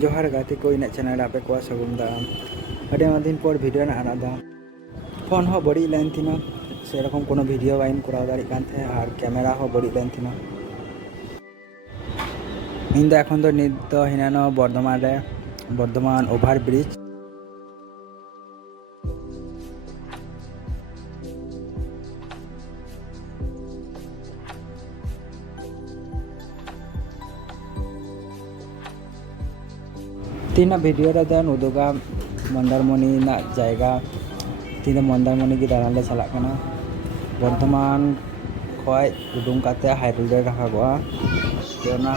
जोहार गाते को इन चैनल आपे को सगुन दाम अड़े दिन पर भिडियो आना फोन हो बड़ी लेन थी सेरकम कोनो भिडियो बाइन करा दाड़ी और कैमरा हो बड़ी लेन थी इन एखन तो नित तो हिनानो बर्धमान ओभार ब्रिज 3 भिडियो उदुगा मंदारमणि जैगा 3 मंदारमणि की दारान ले चला बर्धमान खय उडुंग काते हाईरोड रे रखा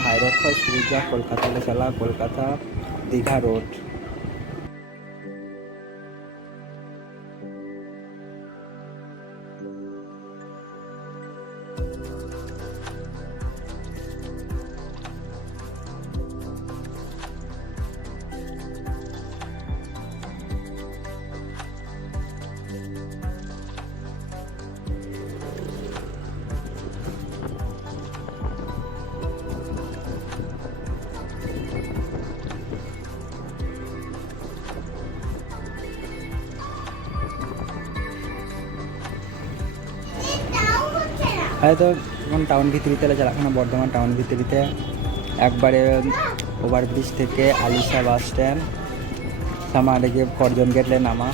हाईरोड खय सुरुजा कोलकाता ले चला कोलकाता दीघा रोड तो टाउन भितरी चला बर्धमान टाउन भितरी एकबारे ओभार ब्रिज थे आलिशा बस स्टैंड सामा लगे फर्जन गेट ले नामा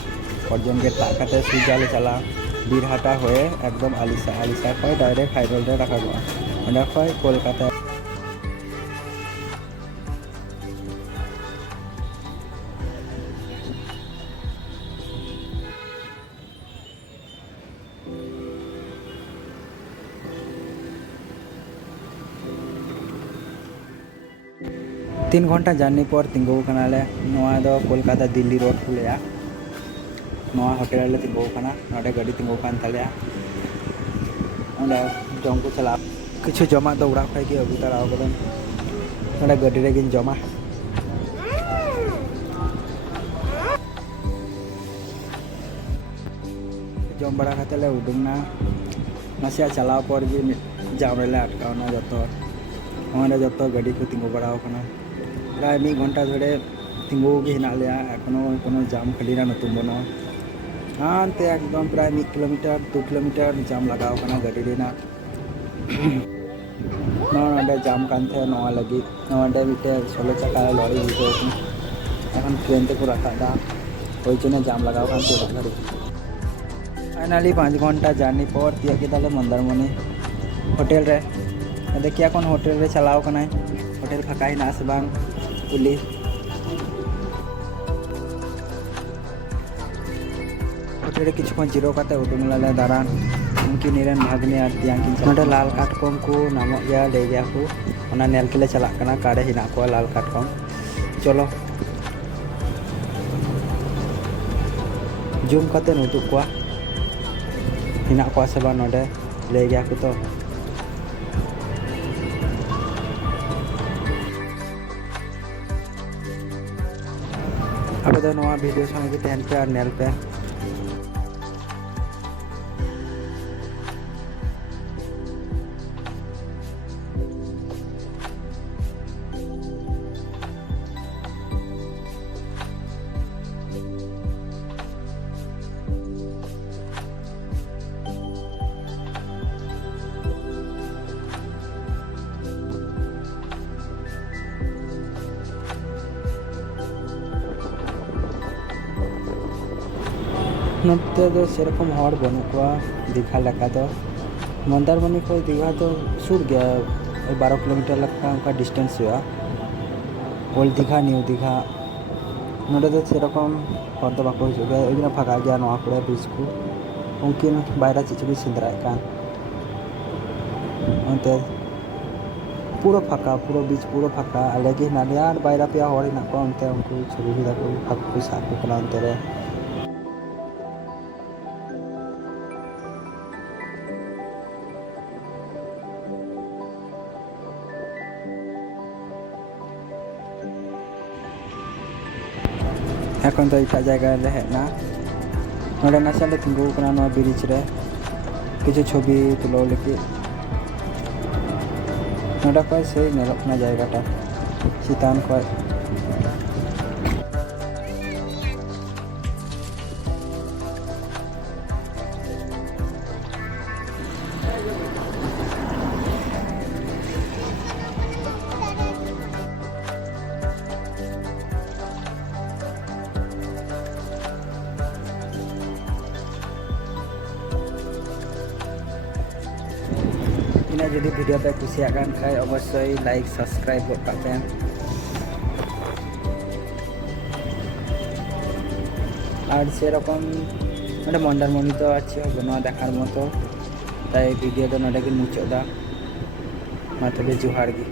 फर्जन गेट ताकते सुजा ले चला बीरहाटा हुए एकदम आलिशा खय डायरेक्ट हाईरोड रे रखा अंडे खय कोलकाता 3 घंटा जार्नी पर तिंगू कोलकाता दिल्ली रोड को लिया होटेल ले तिंगू ना गाड़ी तिंगू जम को चला कुछ जमा तो उड़ा खै के अगू तड़ा ना गाड़ी रे जमा जम बड़ा खाते ले उडुंगना नासिया चलाव पर जाम रे अटकावना जो गाड़ी को तिंगू बड़ा प्राय 1 घंटा धरे तिंगू के हिना लिया एखोनो जाम खाली नतुन बनो हानते एकदम प्राय 1 किलोमीटर 2 किलोमीटर जाम लगाव गाड़ी रेना नोडे जाम कानथे नोआ लगी नोडे मिटे 16 चक्का लॉरी हिजो एखन ट्रेन ते को राखा ओई जने जाम लगाव कानथे गाड़ी फाइनली 5 घंटा जार्नी पर तिया के दाले मंदारमणि होटेल रे देखिए एखन होटेल रे चलाव कनाय होटेल फाका हिना से बांग कुली होटेल किछुक्षण जिरो काते उडुंग लाले दारान उनकी निरन भाग्ने और तियांकिन लाल काटकम को नामक गया ले गया को ओना नेल के ले चला कना काड़े हिना को लाल काटकम चलो जूम काते नुदु को हिना को से बा नोडे ले गया को तो अब वीडियो संगे तहन पे और नेल पे नोते तो सेरकम हर बनू दीघा लेका तो मंदारमणि को दीघा तो सुर गया 12 किलोमीटर लगा उनका डिस्टेंस हुआ ओल्ड दीघा न्यू दीघा नोडे तो सेरकम हर तो बाको हिजुगा एबिना फाका गया नोआ को बीच को उनकिन बायरा चिचुबी सिंदराय कान उनते पूरा फाका पूरा बीच पूरा फाका अलगे नालिया और बायरा पे हर हिना को उनते उनको छुरी भी दाको फाकु साकु कला उनते रे एखन तो इटा जगह रे हेना नोडे नासाले तिंगू कना नो ब्रिज रे किछु छवि तुलो लगी नोडे खय से नेलकना जगहटा चितान खय ᱡᱩᱫᱤ ᱵᱷᱤᱰᱤᱭᱳ ᱯᱮ ᱠᱩᱥᱤᱭᱟᱜ ᱠᱟᱱ ᱠᱷᱟᱡ ᱚᱵᱚᱥᱥᱳᱭ ᱞᱟᱭᱤᱠ ᱥᱟᱵᱥক্ᱨᱟইᱵ ᱜᱚᱫ ᱠᱟᱜ ᱯᱮ আর সেরকম মানে মন্দারমণি তো আছে বানুয়া দেখার মতো তাই ভিডিও তো নডে গিয়ে মুচাদা মা তবে জোহার গি।